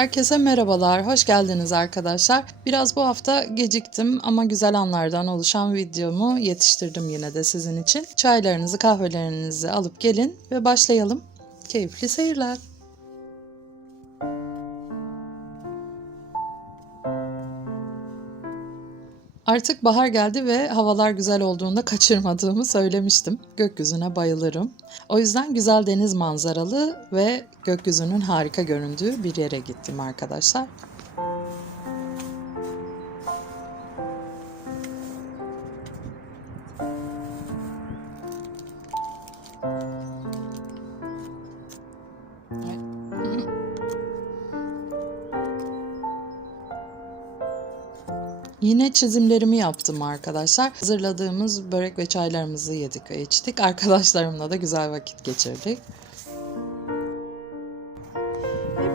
Herkese merhabalar, hoş geldiniz arkadaşlar. Biraz bu hafta geciktim ama güzel anlardan oluşan videomu yetiştirdim yine de sizin için. Çaylarınızı, kahvelerinizi alıp gelin ve başlayalım. Keyifli seyirler. Artık bahar geldi ve havalar güzel olduğunda kaçırmadığımı söylemiştim. Gökyüzüne bayılırım. O yüzden güzel deniz manzaralı ve gökyüzünün harika göründüğü bir yere gittim arkadaşlar. Yine çizimlerimi yaptım arkadaşlar. Hazırladığımız börek ve çaylarımızı yedik ve içtik. Arkadaşlarımla da güzel vakit geçirdik.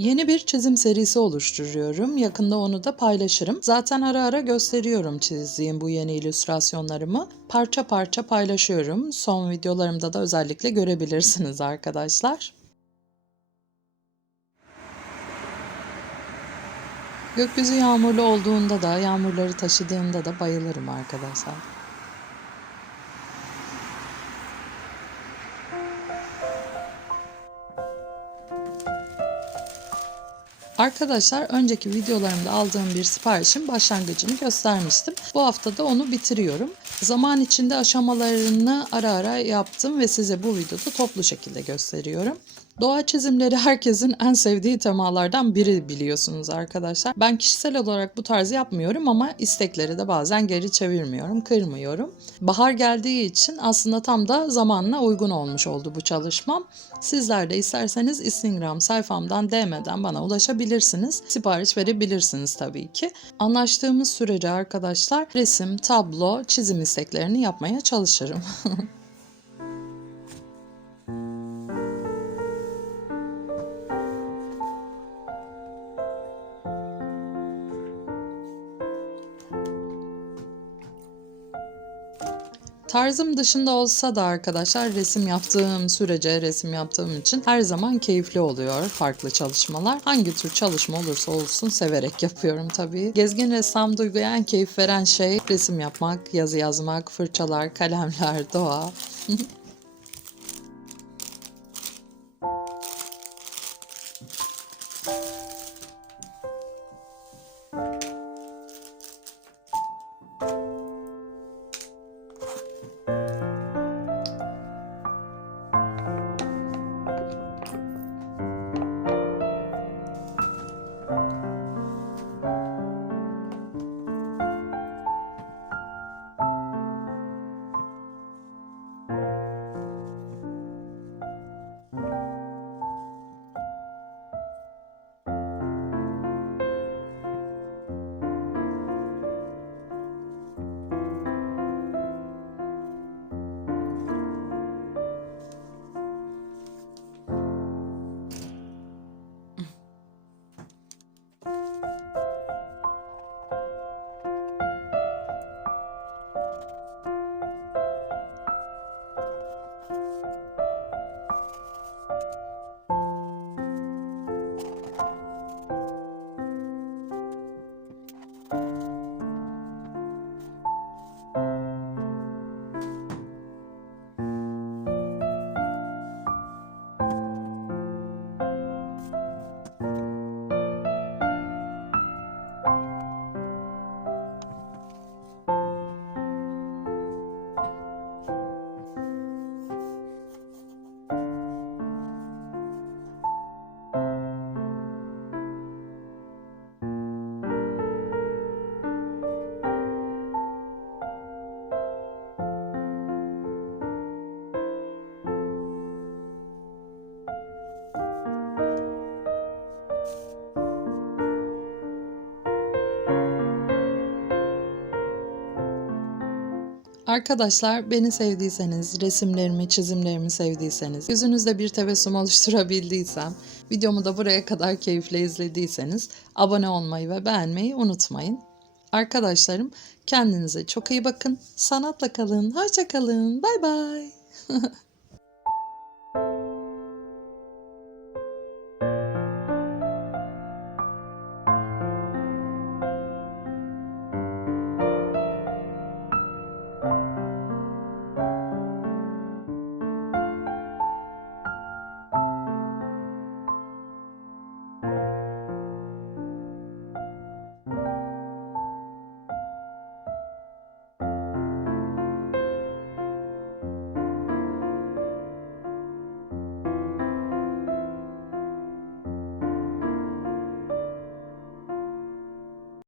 Yeni bir çizim serisi oluşturuyorum. Yakında onu da paylaşırım. Zaten ara ara gösteriyorum çizdiğim bu yeni illüstrasyonlarımı. Parça parça paylaşıyorum. Son videolarımda da özellikle görebilirsiniz arkadaşlar. Gökyüzü yağmurlu olduğunda da, yağmurları taşıdığında da bayılırım arkadaşlar. Arkadaşlar önceki videolarımda aldığım bir siparişin başlangıcını göstermiştim. Bu hafta da onu bitiriyorum. Zaman içinde aşamalarını ara ara yaptım ve size bu videoda toplu şekilde gösteriyorum. Doğa çizimleri herkesin en sevdiği temalardan biri biliyorsunuz arkadaşlar. Ben kişisel olarak bu tarz yapmıyorum ama istekleri de bazen geri çevirmiyorum, kırmıyorum. Bahar geldiği için aslında tam da zamanla uygun olmuş oldu bu çalışmam. Sizler de isterseniz Instagram sayfamdan DM'den bana ulaşabilirsiniz. Sipariş verebilirsiniz tabii ki. Anlaştığımız sürece arkadaşlar resim, tablo, çizim isteklerini yapmaya çalışırım. Tarzım dışında olsa da arkadaşlar resim yaptığım sürece resim yaptığım için her zaman keyifli oluyor farklı çalışmalar. Hangi tür çalışma olursa olsun severek yapıyorum tabii. Gezgin ressam duyguya en keyif veren şey resim yapmak, yazı yazmak, fırçalar, kalemler, doğa. Arkadaşlar beni sevdiyseniz, resimlerimi, çizimlerimi sevdiyseniz, yüzünüzde bir tebessüm oluşturabildiysem, videomu da buraya kadar keyifle izlediyseniz abone olmayı ve beğenmeyi unutmayın. Arkadaşlarım kendinize çok iyi bakın. Sanatla kalın. Hoşça kalın. Bay bay.